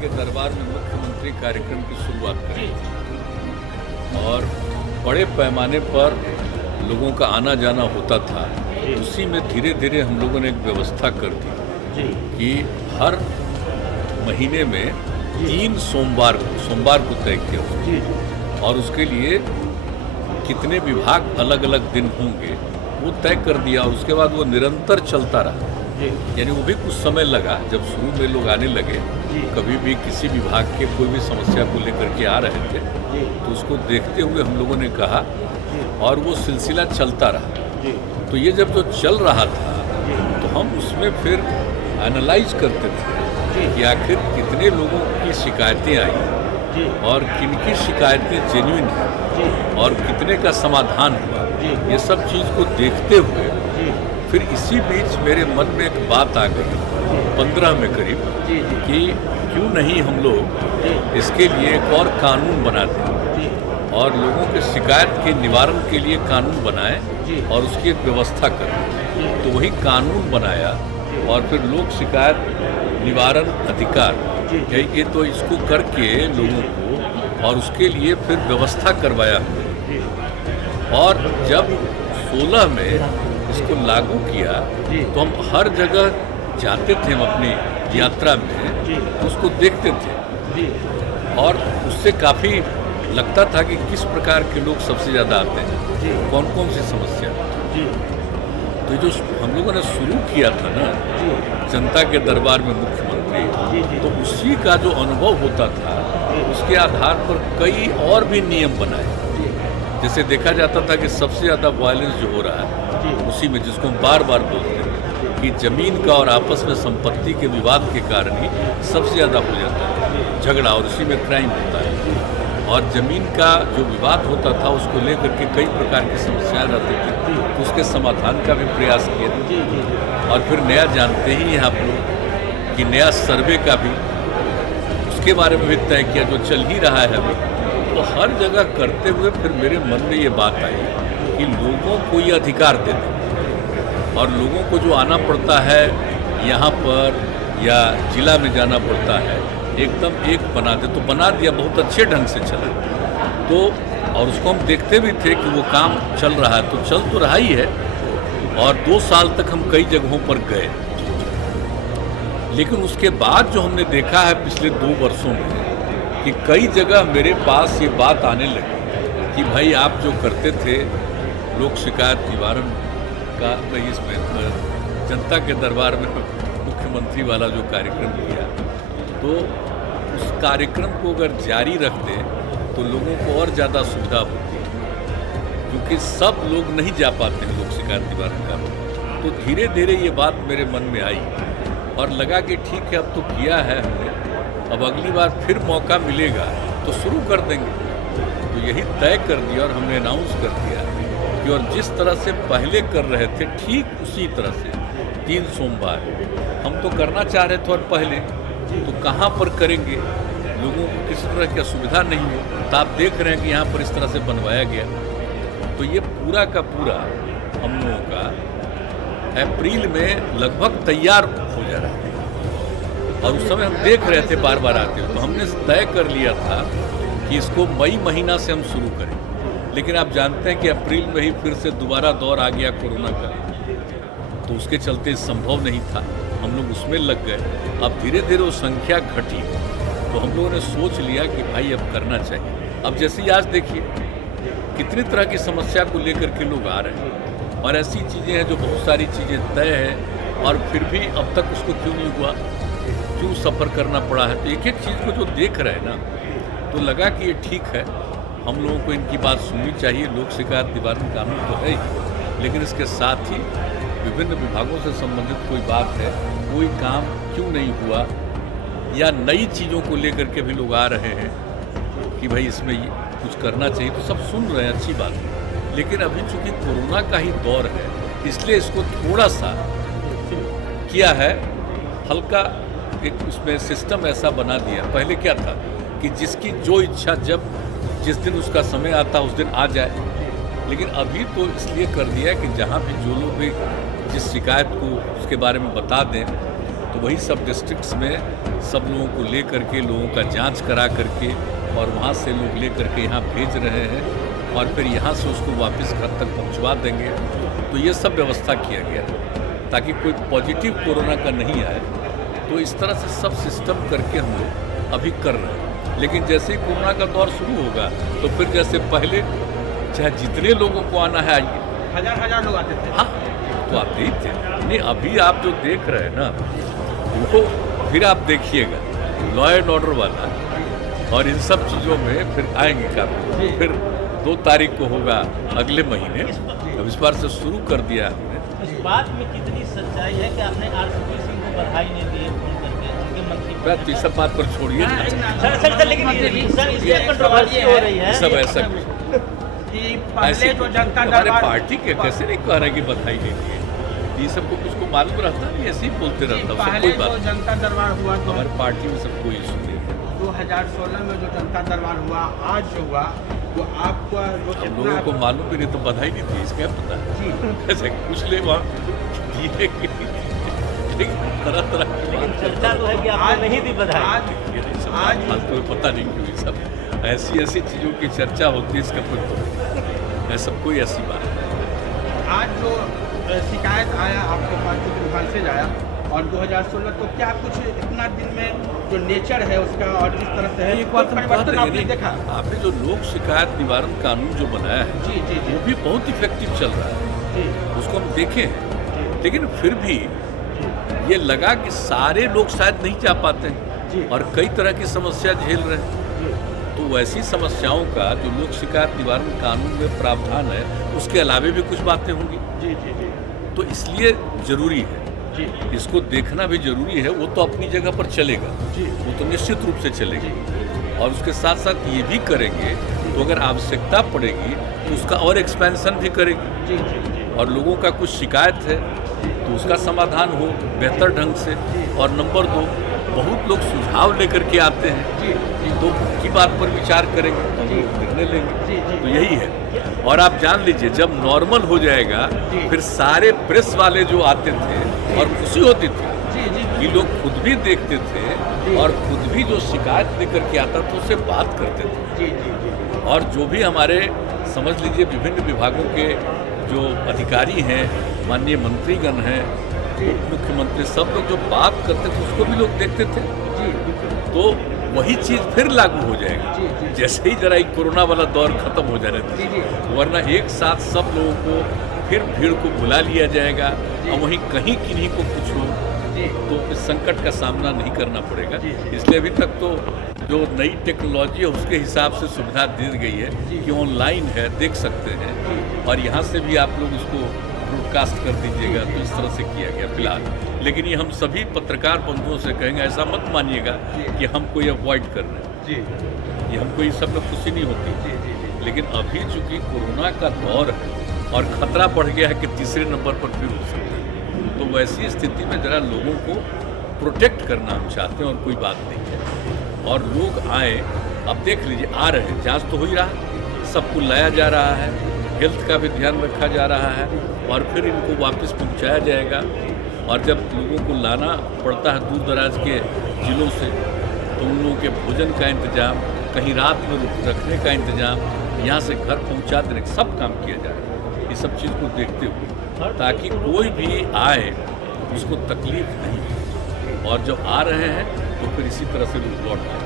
के दरबार में मुख्यमंत्री कार्यक्रम की शुरुआत करी और बड़े पैमाने पर लोगों का आना जाना होता था। उसी में धीरे धीरे हम लोगों ने एक व्यवस्था कर दी कि हर महीने में 3 सोमवार को तय किया और उसके लिए कितने विभाग अलग अलग दिन होंगे वो तय कर दिया और उसके बाद वो निरंतर चलता रहा। यानी वो भी कुछ समय लगा, जब शुरू में लोग आने लगे, कभी भी किसी विभाग के कोई भी समस्या को लेकर के आ रहे थे तो उसको देखते हुए हम लोगों ने कहा और वो सिलसिला चलता रहा। तो ये जब जो चल रहा था तो हम उसमें फिर एनालाइज करते थे कि आखिर कितने लोगों की शिकायतें आई और किन की शिकायतें जेन्युइन हैं और कितने का समाधान हुआ। ये सब चीज़ को देखते हुए फिर इसी बीच मेरे मन में एक बात आ गई 15 में करीब कि क्यों नहीं हम लोग इसके लिए एक और कानून बना दें और लोगों के शिकायत के निवारण के लिए कानून बनाएं और उसकी एक व्यवस्था करें। तो वही कानून बनाया और फिर लोक शिकायत निवारण अधिकार ये तो इसको करके लोगों को और उसके लिए फिर व्यवस्था करवाया और जब 16 में इसको लागू किया तो हम हर जगह जाते थे, हम अपनी यात्रा में उसको देखते थे और उससे काफ़ी लगता था कि किस प्रकार के लोग सबसे ज़्यादा आते हैं, कौन कौन सी समस्या। तो जो हम लोगों ने शुरू किया था ना जनता के दरबार में मुख्यमंत्री, तो उसी का जो अनुभव होता था उसके आधार पर कई और भी नियम बनाए। जैसे देखा जाता था कि सबसे ज़्यादा वायलेंस जो हो रहा है उसी में, जिसको हम बार बार बोलते हैं कि ज़मीन का और आपस में संपत्ति के विवाद के कारण ही सबसे ज़्यादा हो जाता है झगड़ा और उसी में क्राइम होता है। और ज़मीन का जो विवाद होता था उसको लेकर के कई प्रकार की समस्याएं रहती थी, तो उसके समाधान का भी प्रयास किया। और फिर नया जानते ही हैं आप लोग कि नया सर्वे का भी उसके बारे में भी तय किया जो चल ही रहा है अभी। तो हर जगह करते हुए फिर मेरे मन में ये बात आई कि लोगों को ये अधिकार दे दें और लोगों को जो आना पड़ता है यहाँ पर या जिला में जाना पड़ता है एकदम एक बना दे। तो बना दिया, बहुत अच्छे ढंग से चला। तो और उसको हम देखते भी थे कि वो काम चल रहा है, तो चल तो रहा ही है और 2 साल तक हम कई जगहों पर गए। लेकिन उसके बाद जो हमने देखा है पिछले 2 वर्षों में कि कई जगह मेरे पास ये बात आने लगी कि भाई आप जो करते थे लोक शिकायत निवारण का, मैं इसमें जनता के दरबार में मुख्यमंत्री वाला जो कार्यक्रम किया, तो उस कार्यक्रम को अगर जारी रखते तो लोगों को और ज़्यादा सुविधा होती, क्योंकि सब लोग नहीं जा पाते हैं लोक शिकायत निवारण का। तो धीरे धीरे ये बात मेरे मन में आई और लगा कि ठीक है अब तो किया है हमने, अब अगली बार फिर मौका मिलेगा तो शुरू कर देंगे। तो यही तय कर दिया और हमने अनाउंस कर दिया कि और जिस तरह से पहले कर रहे थे ठीक उसी तरह से 3 सोमवार हम तो करना चाह रहे थे और पहले तो कहाँ पर करेंगे, लोगों को किसी तरह की असुविधा नहीं हो। तो आप देख रहे हैं कि यहाँ पर इस तरह से बनवाया गया। तो ये पूरा का पूरा हम लोगों का अप्रैल में लगभग तैयार हो जा रहा है और उस समय हम देख रहे थे बार बार आते हुए। तो हमने तय कर लिया था कि इसको मई महीना से हम शुरू करें, लेकिन आप जानते हैं कि अप्रैल में ही फिर से दोबारा दौर आ गया कोरोना का, तो उसके चलते संभव नहीं था, हम लोग उसमें लग गए। अब धीरे धीरे वो संख्या घटी तो हम लोगों ने सोच लिया कि भाई अब करना चाहिए। अब जैसे ही आज देखिए कितनी तरह की समस्या को लेकर के लोग आ रहे हैं और ऐसी चीज़ें हैं जो बहुत सारी चीज़ें तय हैं और फिर भी अब तक उसको क्यों नहीं हुआ, क्यों सफ़र करना पड़ा है। तो एक एक चीज़ को जो देख रहे हैं ना, तो लगा कि ये ठीक है, हम लोगों को इनकी बात सुननी चाहिए। लोक शिकायत निवारण कानून तो है ही, लेकिन इसके साथ ही विभिन्न विभागों से संबंधित कोई बात है, कोई काम क्यों नहीं हुआ या नई चीज़ों को लेकर के भी लोग आ रहे हैं कि भाई इसमें कुछ करना चाहिए, तो सब सुन रहे हैं, अच्छी बात है। लेकिन अभी चूँकि कोरोना का ही दौर है इसलिए इसको थोड़ा सा किया है, हल्का एक उसमें सिस्टम ऐसा बना दिया। पहले क्या था कि जिसकी जो इच्छा जब जिस दिन उसका समय आता उस दिन आ जाए, लेकिन अभी तो इसलिए कर दिया कि जहाँ भी जो लोग भी जिस शिकायत को उसके बारे में बता दें तो वही सब डिस्ट्रिक्ट्स में सब लोगों को ले करके, लोगों का जांच करा करके और वहाँ से लोग ले करके यहाँ भेज रहे हैं और फिर यहाँ से उसको वापस घर तक पहुँचवा देंगे। तो ये सब व्यवस्था किया गया ताकि कोई पॉजिटिव कोरोना का नहीं आए। तो इस तरह से सब सिस्टम करके हम लोग अभी कर रहे हैं। लेकिन जैसे ही कोरोना का दौर शुरू होगा तो फिर जैसे पहले चाहे जितने लोगों को आना है आइए, हजार लोग आते थे। हाँ तो आते ही थे। नहीं, अभी आप जो देख रहे हैं ना वो फिर आप देखिएगा लॉ एंड ऑर्डर वाला और इन सब चीज़ों में फिर आएंगे काफ़ी। फिर 2 तारीख को होगा अगले महीने। अब इस बार से शुरू कर दिया हमने। इस बात में कितनी सच्चाई है कि आपने आरसीपी सिंह को बधाई नहीं दी फोन करके उनके मंत्री? बात तो इस सब बात पर छोड़िए ना। सर लेकिन इसमें कंट्रोवर्सी हो रही है। सब ऐसा कि पहले जो जनता हमारे दरबार पार्टी के कैसे नहीं कह रहे कि बधाई नहीं दी। ये सबको कुछ मालूम रहता नहीं, ऐसे ही बोलते रहता। पहले कोई बात जो जनता दरबार हुआ तो हमारी पार्टी में सब कोई इशू नहीं है। 2016 में जो जनता दरबार हुआ, आज जो हुआ वो आपका जो हम लोगों को मालूम भी नहीं तो बधाई नहीं थी, इसका पता है। जी ऐसे कुछ ले वहाँ दिए कि लेकिन तरह तरह की बात चर्चा तो है कि आपने नहीं दी बधाई। आज फालतू में पता नहीं क्यों ये सब ऐसी चीज़ों की चर्चा होती है, इसका कोई तो ऐसा कोई ऐसी बात नहीं। आज जो शिकायत आया आपके पास जो विभाग से आया और 2016 तो क्या कुछ इतना दिन में जो नेचर है उसका और जिस तरह से है एक बात हम कह परिवर्तन रहे आपने हैं, देखा? आपने जो लोक शिकायत निवारण कानून जो बनाया है जी जी जी वो भी बहुत इफेक्टिव चल रहा है, जी उसको हम देखे हैं। जी लेकिन फिर भी ये लगा कि सारे लोग शायद नहीं जा पाते जी। हैं और कई तरह की समस्या झेल रहे हैं। जी तो वैसी समस्याओं का जो लोक शिकायत निवारण कानून में प्रावधान है उसके अलावे भी कुछ बातें होंगी। जी जी जी तो इसलिए ज़रूरी है, जी इसको देखना भी जरूरी है। वो तो अपनी जगह पर चलेगा, जी वो तो निश्चित रूप से चलेगी और उसके साथ साथ ये भी करेंगे तो अगर आवश्यकता पड़ेगी तो उसका और एक्सपेंशन भी करेगी जी जी जी और लोगों का कुछ शिकायत है तो उसका समाधान हो बेहतर ढंग से। और नंबर 2, बहुत लोग सुझाव लेकर के आते हैं जी तो उनकी बात पर विचार करेंगे तो हम लोग निर्णय लेंगे। जी जी तो यही है। और आप जान लीजिए जब नॉर्मल हो जाएगा फिर सारे प्रेस वाले जो आते थे और खुशी होती थी जी जी कि लोग खुद भी देखते थे और खुद भी जो शिकायत लेकर के आता था उससे बात करते थे। जी जी जी और जो भी हमारे समझ लीजिए विभिन्न विभागों के जो अधिकारी हैं, माननीय मंत्रीगण हैं, उप मुख्यमंत्री, सब लोग जो बात करते थे उसको भी लोग देखते थे। तो वही चीज़ फिर लागू हो जाएगी जैसे ही जरा एक कोरोना वाला दौर खत्म हो जाने दीजिए, वरना एक साथ सब लोगों को फिर भीड़ को बुला लिया जाएगा और वहीं कहीं किन्हीं को कुछ हो तो इस संकट का सामना नहीं करना पड़ेगा। इसलिए अभी तक तो जो नई टेक्नोलॉजी है उसके हिसाब से सुविधा दी गई है कि ऑनलाइन है, देख सकते हैं और यहाँ से भी आप लोग उसको ब्रॉडकास्ट कर दीजिएगा। तो इस तरह से किया गया फिलहाल। लेकिन ये हम सभी पत्रकार बंधुओं से कहेंगे ऐसा मत मानिएगा कि हम कोई अवॉइड कर रहे हैं। जी ये हमको ये सब में खुशी नहीं होती। लेकिन अभी चूँकि कोरोना का दौर है और खतरा बढ़ गया है कि तीसरे नंबर पर फिर हो सकता है, तो वैसी स्थिति में ज़रा लोगों को प्रोटेक्ट करना हम चाहते हैं और कोई बात नहीं है। और लोग आए, अब देख लीजिए आ रहे हैं, जांच तो हो ही रहा, सबको लाया जा रहा है, हेल्थ का भी ध्यान रखा जा रहा है और फिर इनको वापस पहुंचाया जाएगा। और जब लोगों को लाना पड़ता है दूर दराज के ज़िलों से तो उन लोगों के भोजन का इंतज़ाम, कहीं रात में रखने का इंतज़ाम, यहाँ से घर पहुँचा देने का सब काम किया जा रहा है। ये सब चीज़ को देखते हुए ताकि कोई भी आए उसको तकलीफ नहीं हो। और जब आ रहे हैं तो फिर इसी तरह से लोग लौट आए।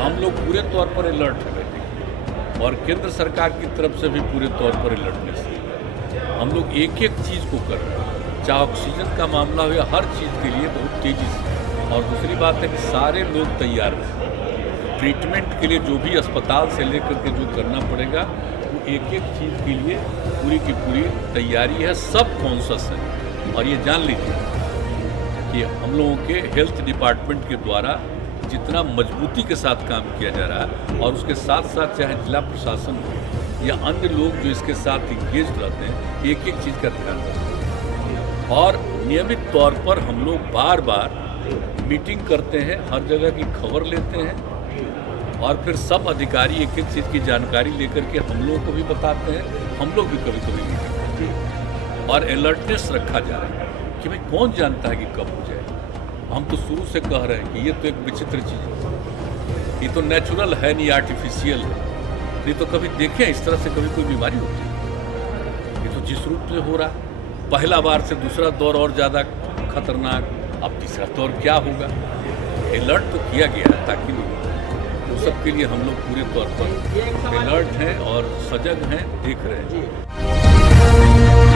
हम लोग पूरे तौर पर अलर्ट है बैठे और केंद्र सरकार की तरफ से भी पूरे तौर पर अलर्टनेस है। हम लोग एक एक चीज़ को कर रहे हैं, चाहे ऑक्सीजन का मामला हो या हर चीज़ के लिए बहुत तेज़ी से। और दूसरी बात है कि सारे लोग तैयार हैं ट्रीटमेंट के लिए, जो भी अस्पताल से लेकर के जो करना पड़ेगा वो एक एक चीज़ के लिए पूरी की पूरी तैयारी है। सब कॉन्शस है और ये जान लीजिए कि हम लोगों के हेल्थ डिपार्टमेंट के द्वारा जितना मजबूती के साथ काम किया जा रहा है और उसके साथ साथ चाहे जिला प्रशासन हो या अन्य लोग जो इसके साथ इंगेज रहते हैं, एक एक चीज़ का ध्यान रखते हैं। और नियमित तौर पर हम लोग बार बार मीटिंग करते हैं, हर जगह की खबर लेते हैं और फिर सब अधिकारी एक एक चीज़ की जानकारी लेकर के हम लोगों को भी बताते हैं। हम लोग भी कभी कभी मीटिंग करते हैं और अलर्टनेस रखा जा रहा है। कि भाई कौन जानता है कि कब हो जाए। हम तो शुरू से कह रहे हैं कि ये तो एक विचित्र चीज़ है, ये तो नेचुरल है नहीं, आर्टिफिशियल है। नहीं तो कभी देखें इस तरह से कभी कोई बीमारी होती है। ये तो जिस रूप से हो रहा, पहला बार से दूसरा दौर और ज़्यादा खतरनाक, अब तीसरा दौर क्या होगा। अलर्ट तो किया गया है ताकि तो सबके लिए हम लोग पूरे तौर पर अलर्ट हैं और सजग हैं, देख रहे हैं।